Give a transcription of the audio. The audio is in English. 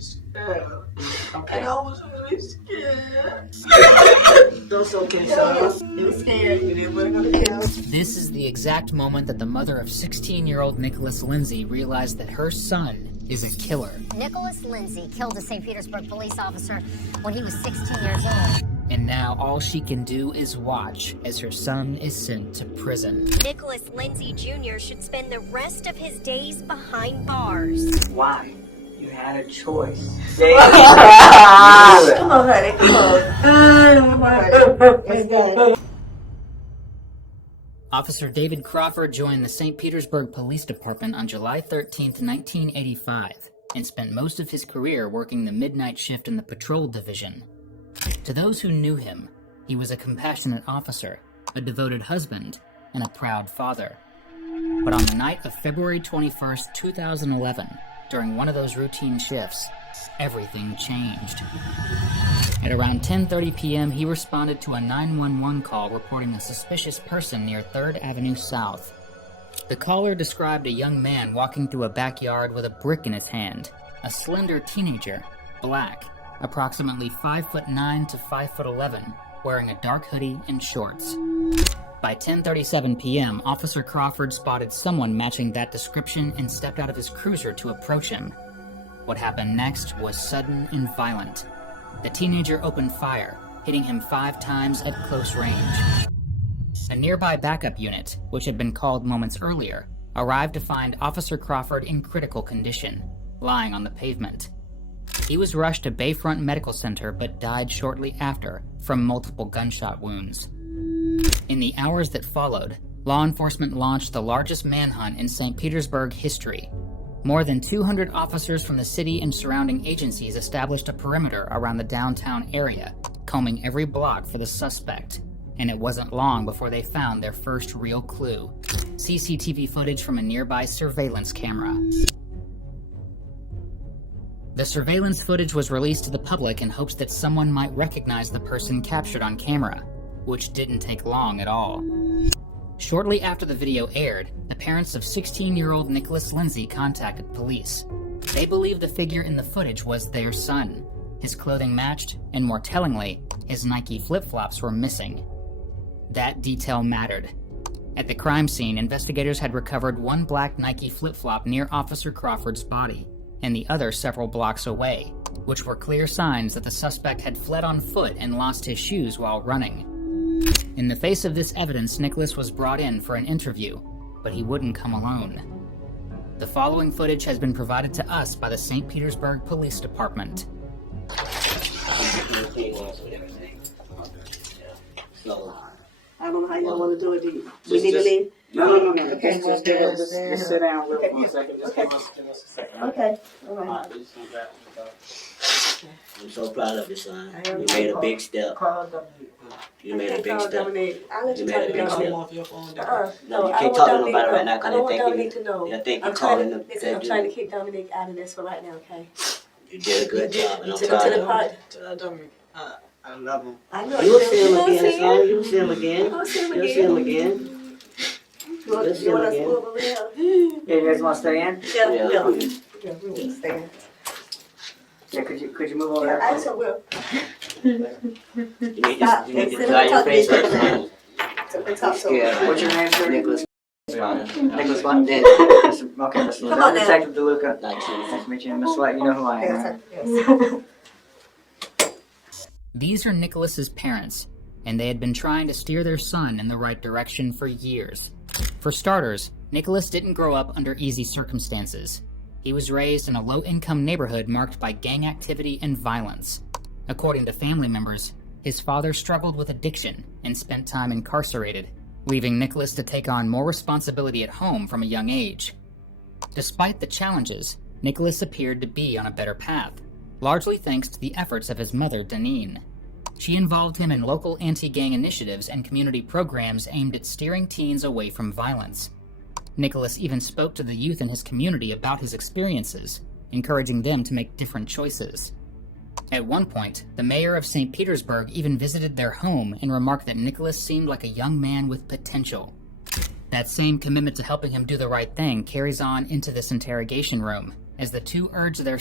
scared. Okay. And I was really scared. That's okay, son. You were scared. You didn't want to kill. This is the exact moment that the mother of 16-year-old Nicholas Lindsay realized that her son is a killer. Nicholas Lindsay killed a St. Petersburg police officer when he was 16 years old. And now all she can do is watch as her son is sent to prison. Nicholas Lindsay Jr. should spend the rest of his days behind bars. Why? You had a choice. Come on, honey. Come on. Officer David Crawford joined the St. Petersburg Police Department on July 13, 1985, and spent most of his career working the midnight shift in the patrol division. To those who knew him, he was a compassionate officer, a devoted husband, and a proud father. But on the night of February 21, 2011, during one of those routine shifts, everything changed. At around 10:30 p.m., he responded to a 911 call reporting a suspicious person near 3rd Avenue South. The caller described a young man walking through a backyard with a brick in his hand, a slender teenager, black, approximately 5'9" to 5'11", wearing a dark hoodie and shorts. By 10:37 p.m., Officer Crawford spotted someone matching that description and stepped out of his cruiser to approach him. What happened next was sudden and violent. The teenager opened fire, hitting him 5 times at close range. A nearby backup unit, which had been called moments earlier, arrived to find Officer Crawford in critical condition, lying on the pavement. He was rushed to Bayfront Medical Center but died shortly after from multiple gunshot wounds. In the hours that followed, law enforcement launched the largest manhunt in St. Petersburg history. More than 200 officers from the city and surrounding agencies established a perimeter around the downtown area, combing every block for the suspect. And it wasn't long before they found their first real clue: CCTV footage from a nearby surveillance camera. The surveillance footage was released to the public in hopes that someone might recognize the person captured on camera, which didn't take long at all. Shortly after the video aired, the parents of 16-year-old Nicholas Lindsay contacted police. They believed the figure in the footage was their son. His clothing matched, and more tellingly, his Nike flip-flops were missing. That detail mattered. At the crime scene, investigators had recovered one black Nike flip-flop near Officer Crawford's body, and the other several blocks away, which were clear signs that the suspect had fled on foot and lost his shoes while running. In the face of this evidence, Nicholas was brought in for an interview, but he wouldn't come alone. The following footage has been provided to us by the St. Petersburg Police Department. I don't know how y'all want to do it. We need to leave? No. Okay, just sit down real quick for a second. Just give us a second. Okay, all right. I'm so proud of you, son. You made a big step. You made a big step. I'll let you You talk made a to big Dominique. step. No, you I can't don't talk to want nobody Dominique right now I because don't want they think Dominique to know. you think you're I'm trying calling to, them. listen, I'm trying to keep Dominique out of this for right now, okay? You did a good job, and You I'm took him proud to the of part. Tell Dominic, I love him. I know. you. You will see him again, see son. him. You will see him again. You'll see him You'll see him again. You want us to move over there? Yeah, you guys want to stay in? Yeah, Yeah. we will stay in. Yeah, could you move over Yeah, there? I so will. You need Stop. to, you need to Sit dry and your talk to face me. up, son. Talk to me. Yeah. What's your name, sir? Nicholas. Nicholas White. Then, Okay, Mr. Come on now. Detective DeLuca. like you. Nice to meet you. Miss White, you know who I am, right? Yes. These are Nicholas's parents, and they had been trying to steer their son in the right direction for years. For starters, Nicholas didn't grow up under easy circumstances. He was raised in a low-income neighborhood marked by gang activity and violence. According to family members, his father struggled with addiction and spent time incarcerated, leaving Nicholas to take on more responsibility at home from a young age. Despite the challenges, Nicholas appeared to be on a better path, largely thanks to the efforts of his mother, Deneen. She involved him in local anti-gang initiatives and community programs aimed at steering teens away from violence. Nicholas even spoke to the youth in his community about his experiences, encouraging them to make different choices. At one point, the mayor of St. Petersburg even visited their home and remarked that Nicholas seemed like a young man with potential. That same commitment to helping him do the right thing carries on into this interrogation room, as the two urge their